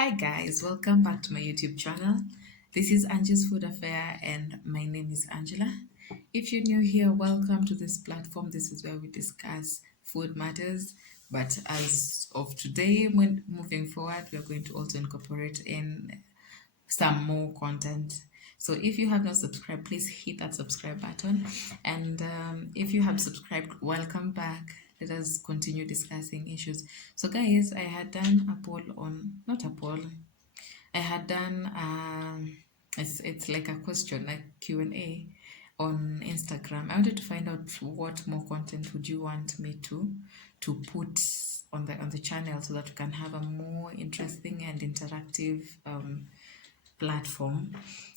Hi guys, welcome back to my YouTube channel. This is Angie's Food Affair and my name is Angela. If you're new here, welcome to this platform. This is where we discuss food matters. But as of today, when moving forward, we are going to also incorporate in some more content. So if you have not subscribed, please hit that subscribe button. And if you have subscribed, welcome back. Let us continue discussing issues. So guys, I had done a poll on, not a poll, I had done, it's like a question, like Q&A on Instagram. I wanted to find out what more content would you want me to put on the channel so that we can have a more interesting and interactive platform.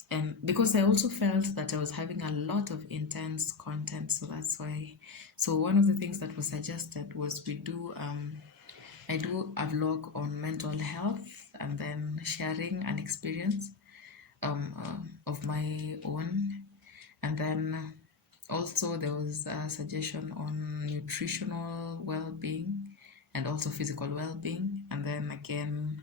And because I also felt that I was having a lot of intense content, so that's why. So one of the things that was suggested was I do a vlog on mental health and then sharing an experience of my own, and then also there was a suggestion on nutritional well-being and also physical well-being, and then again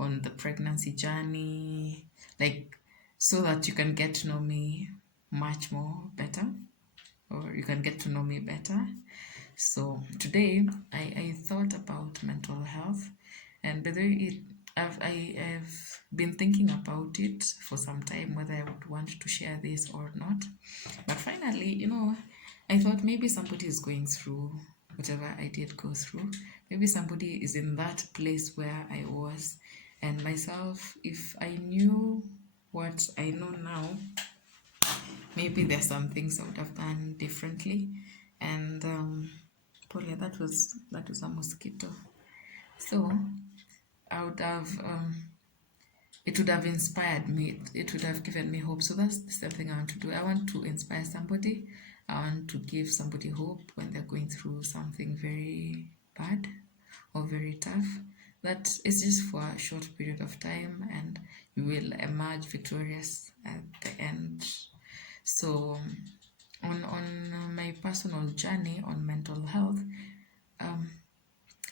on the pregnancy journey, like so that you can get to know me much more better, or you can get to know me better. So today I thought about mental health, and whether I've been thinking about it for some time whether I would want to share this or not. But finally, I thought maybe somebody is going through whatever I did go through. Maybe somebody is in that place where I was. And myself, if I knew what I know now, maybe there's some things I would have done differently. And Paula, that was a mosquito. So I would have it would have inspired me. It would have given me hope. So that's the same thing I want to do. I want to inspire somebody. I want to give somebody hope when they're going through something very bad or very tough. That is just for a short period of time, and you will emerge victorious at the end. So, on my personal journey on mental health, um,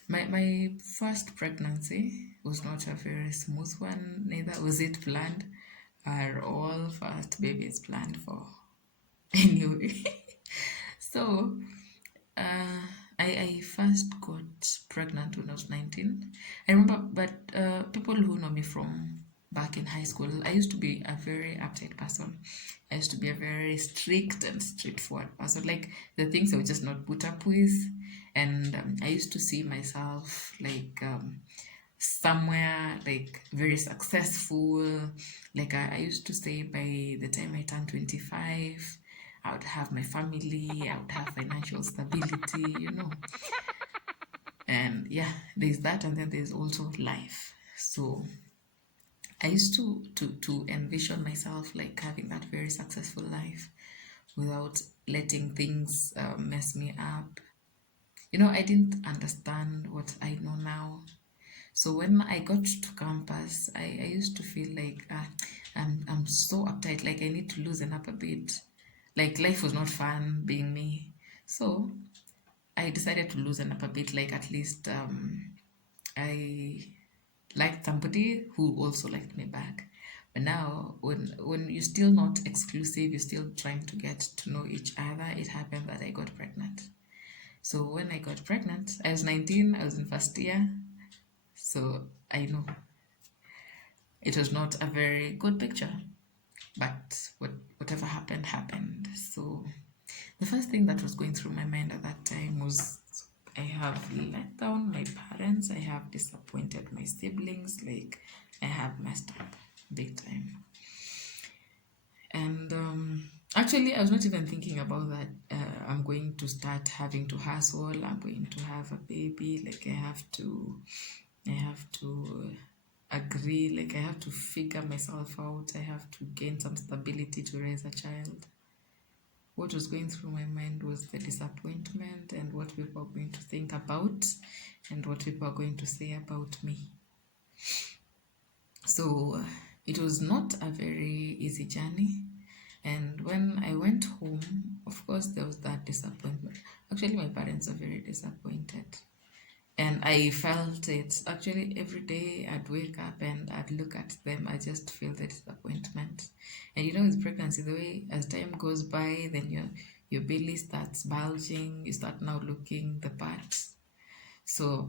my first pregnancy was not a very smooth one, neither was it planned. Are all first babies planned for anyway. So uh, I first got pregnant when I was 19. I remember, but people who know me from back in high school, I used to be a very uptight person. I used to be a very strict and straightforward person. Like the things I would just not put up with. And I used to see myself like somewhere like very successful. Like I used to say by the time I turned 25, I would have my family, I would have financial stability. And yeah, there's that, and then there's also life. So I used to envision myself like having that very successful life without letting things mess me up. I didn't understand what I know now. So when I got to campus, I used to feel like I'm so uptight, like I need to loosen up a bit. Like life was not fun being me. So I decided to loosen up a bit, like at least I liked somebody who also liked me back. But now, when you're still not exclusive, you're still trying to get to know each other, it happened that I got pregnant. So when I got pregnant, I was 19, I was in first year. So I know it was not a very good picture, but whatever happened, happened. So the first thing that was going through my mind at that time was I have let down my parents, I have disappointed my siblings, like I have messed up big time. And actually, I was not even thinking about that. I'm going to start having to hustle, I'm going to have a baby, like I have to agree, like I have to figure myself out, I have to gain some stability to raise a child. What was going through my mind was the disappointment and what people are going to think about and what people are going to say about me. So it was not a very easy journey. And when I went home, of course, there was that disappointment. Actually, my parents are very disappointed. And I felt it actually every day. I'd wake up and I'd look at them. I just feel the disappointment. And with pregnancy, the way as time goes by, then your belly starts bulging. You start now looking the part. So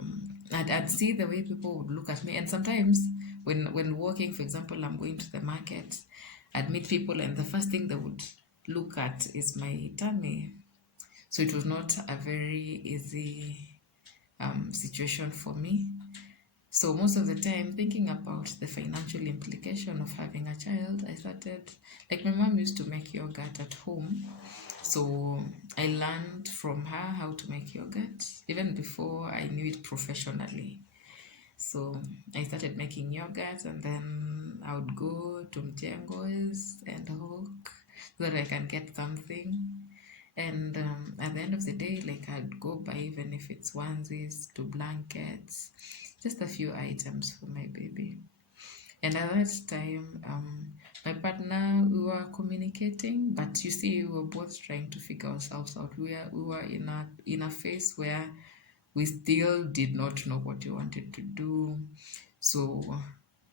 I'd see the way people would look at me. And sometimes when walking, for example, I'm going to the market, I'd meet people, and the first thing they would look at is my tummy. So it was not a very easy situation for me. So most of the time, thinking about the financial implication of having a child, I started, like my mom used to make yogurt at home. So I learned from her how to make yogurt even before I knew it professionally. So I started making yogurt, and then I would go to Mtiangos and Hawk so that I can get something. And at the end of the day, like I'd go buy, even if it's onesies to blankets, just a few items for my baby. And at that time, my partner, we were communicating, but you see, we were both trying to figure ourselves out. We were in a phase where we still did not know what we wanted to do. So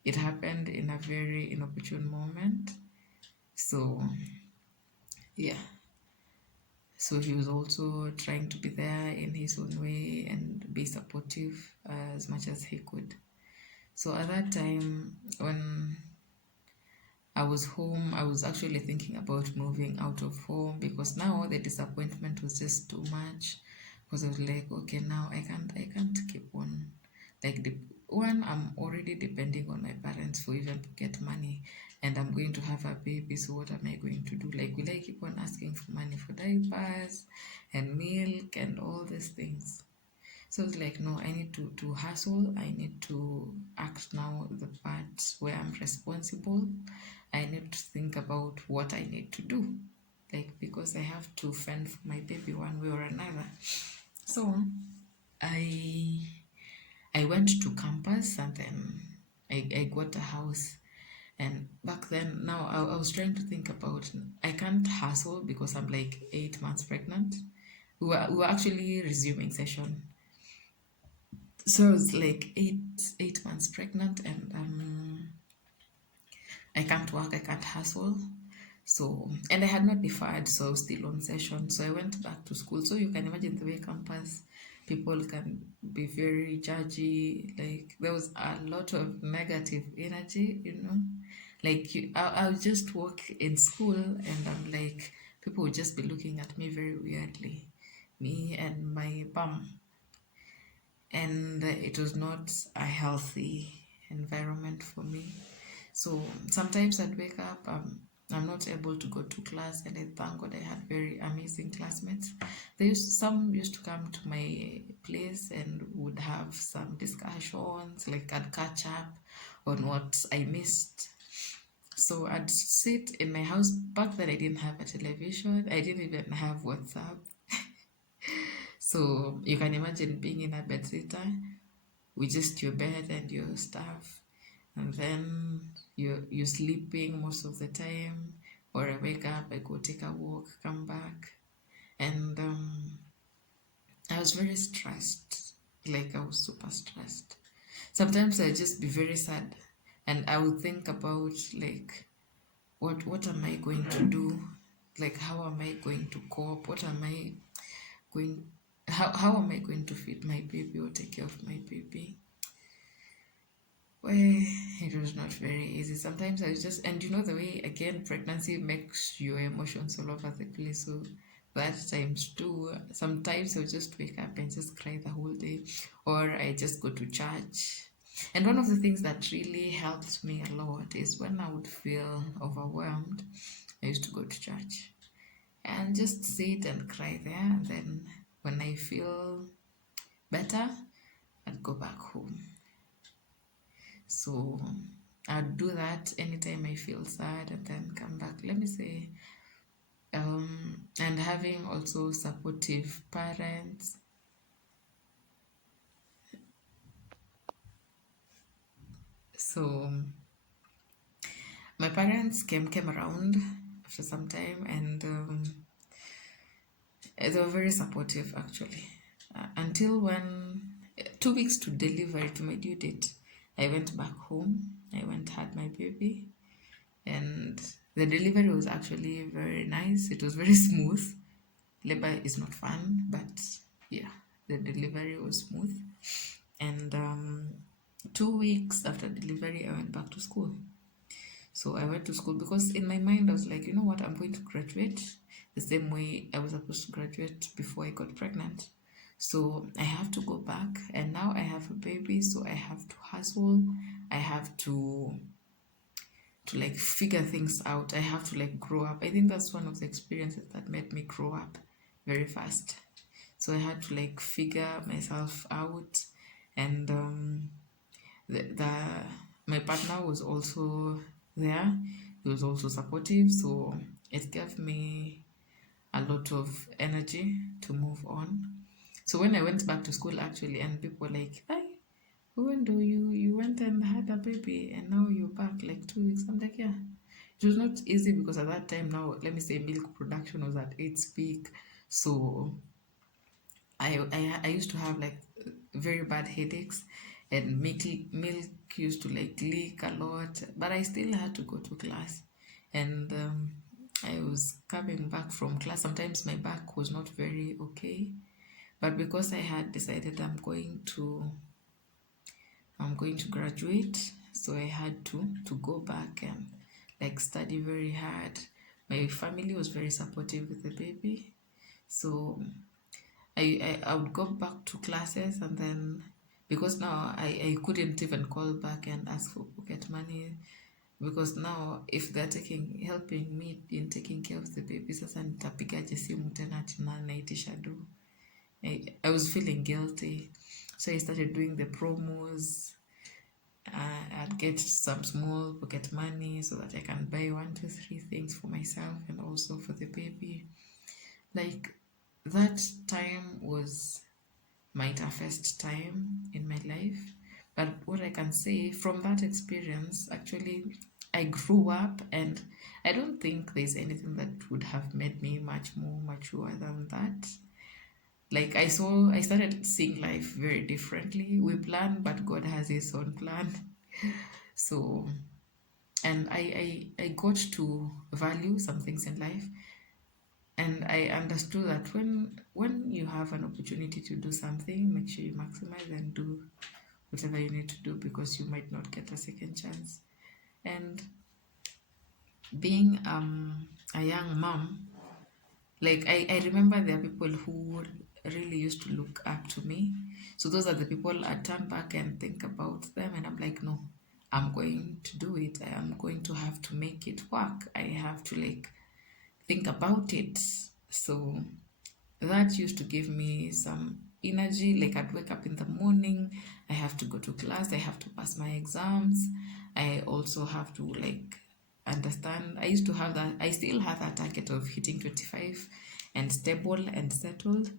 it happened in a very inopportune moment. So yeah. So he was also trying to be there in his own way and be supportive as much as he could. So at that time, when I was home, I was actually thinking about moving out of home, because now the disappointment was just too much. Because I was like, okay, now I can't keep on, like, I'm already depending on my parents for even pocket money, and I'm going to have a baby. So what am I going to do? Like, will I keep on asking for money for diapers and milk and all these things? So it's like, no, I need to hustle. I need to act now the part where I'm responsible. I need to think about what I need to do, like, because I have to fend for my baby one way or another. So I I went to campus, and then I got a house. And back then, now I was trying to think about, I can't hustle because I'm like 8 months pregnant. We were actually resuming session. So I was like eight months pregnant, and I can't work, I can't hustle. So, and I had not deferred, so I was still on session. So I went back to school. So you can imagine the way campus people can be very judgy. Like, there was a lot of negative energy. Like, I'll just walk in school, and I'm like, people would just be looking at me very weirdly, me and my bum. And it was not a healthy environment for me. So sometimes I'd wake up, I'm not able to go to class, and I thank God I had very amazing classmates. Some used to come to my place and would have some discussions, like I'd catch up on what I missed. So I'd sit in my house. Back then I didn't have a television, I didn't even have WhatsApp. So you can imagine being in a bedsitter with just your bed and your stuff, and then you're sleeping most of the time. Or I wake up, I go take a walk, come back, and I was very stressed. Like, I was super stressed. Sometimes I'd just be very sad, and I would think about, like, what am I going to do? Like, how am I going to cope? What am I going how am I going to feed my baby or take care of my baby? Well, it was not very easy. Sometimes I was just, and the way, again, pregnancy makes your emotions all over the place. So that times two, sometimes I'll just wake up and just cry the whole day, or I just go to church. And one of the things that really helped me a lot is when I would feel overwhelmed, I used to go to church and just sit and cry there. And then when I feel better, I'd go back home. So I'd do that anytime I feel sad, and then come back. Let me say, and having also supportive parents. So my parents came around after some time, and they were very supportive, actually, until when 2 weeks to delivery, to my due date, I went back home. I went, had my baby, and the delivery was actually very nice. It was very smooth. Labor is not fun, but yeah, the delivery was smooth. And 2 weeks after delivery, I went back to school. So I went to school because in my mind I was like, you know what, I'm going to graduate the same way I was supposed to graduate before I got pregnant. So I have to go back, and now I have a baby, so I have to hustle. I have to like figure things out. I have to like grow up. I think that's one of the experiences that made me grow up very fast. So I had to like figure myself out, and the my partner was also there. He was also supportive, so it gave me a lot of energy to move on. So when I went back to school actually, and people were like, "Hey, when do you went and had a baby and now you're back like 2 weeks?" I'm like, yeah. It was not easy because at that time, now let me say, milk production was at its peak. So I used to have like very bad headaches, and milk used to like leak a lot, but I still had to go to class. And I was coming back from class. Sometimes my back was not very okay, but because I had decided I'm going to graduate, so I had to go back and like study very hard. My family was very supportive with the baby, so I would go back to classes, and then because now I couldn't even call back and ask for pocket money, because now if they're helping me in taking care of the baby, sasa nitapigaje simu tena ati naitisha do. I was feeling guilty, so I started doing the promos. I'd get some small pocket money so that I can buy 1, 2, 3 things for myself and also for the baby. Like, that time was my toughest time in my life. But what I can say from that experience, actually, I grew up, and I don't think there's anything that would have made me much more mature than that. Like, I started seeing life very differently. We plan, but God has His own plan. So, and I got to value some things in life, and I understood that when you have an opportunity to do something, make sure you maximize and do whatever you need to do, because you might not get a second chance. And being a young mom, like I remember there are people who really used to look up to me. So those are the people I turn back and think about them, and I'm like, no, I'm going to do it. I am going to have to make it work. I have to like think about it. So that used to give me some energy. Like, I'd wake up in the morning, I have to go to class, I have to pass my exams, I also have to like understand. I used to have that, I still have that target of hitting 25 and stable and settled.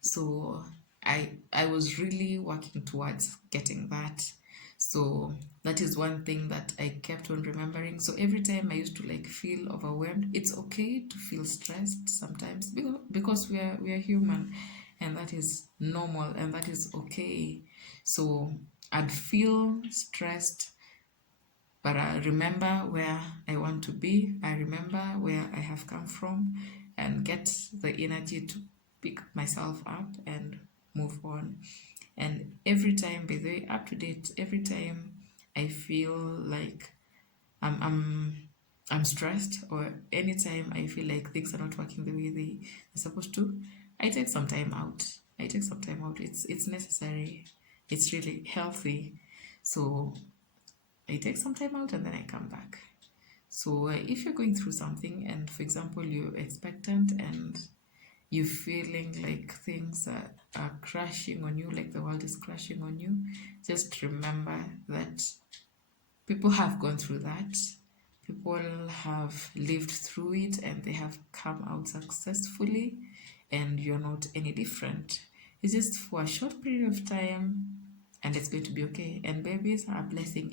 So I was really working towards getting that. So that is one thing that I kept on remembering. So every time I used to like feel overwhelmed, it's okay to feel stressed sometimes, because we are human, and that is normal, and that is okay. So I'd feel stressed, but I remember where I want to be. I remember where I have come from, and get the energy to pick myself up and move on. And every time, by the way, up to date, every time I feel like I'm I'm stressed, or anytime I feel like things are not working the way they're supposed to, I take some time out. I take some time out. It's necessary. It's really healthy. So I take some time out, and then I come back. So if you're going through something, and for example you're expectant, and you're feeling like things are crashing on you, like the world is crashing on you, just remember that people have gone through that. People have lived through it, and they have come out successfully, and you're not any different. It's just for a short period of time, and it's going to be okay. And babies are a blessing,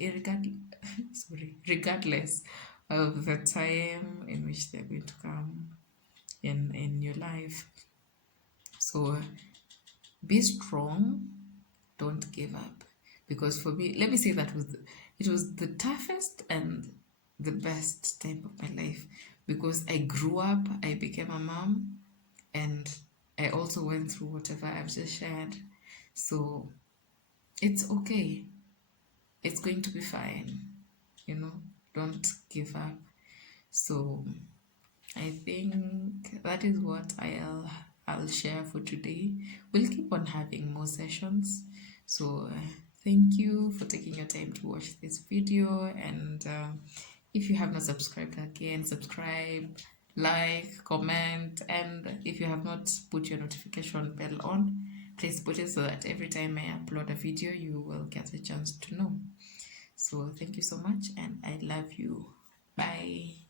regardless of the time in which they're going to come in your life. So be strong. don't give up. Because for me, let me say that it was the toughest and the best time of my life, because I grew up, I became a mom, and I also went through whatever I've just shared. So it's okay. It's going to be fine. You know, don't give up. So I think that is what I'll share for today. We'll keep on having more sessions. So thank you for taking your time to watch this video, and if you have not subscribed again, subscribe, like, comment, and if you have not put your notification bell on, please put it so that every time I upload a video you will get a chance to know. So thank you so much, and I love you. Bye.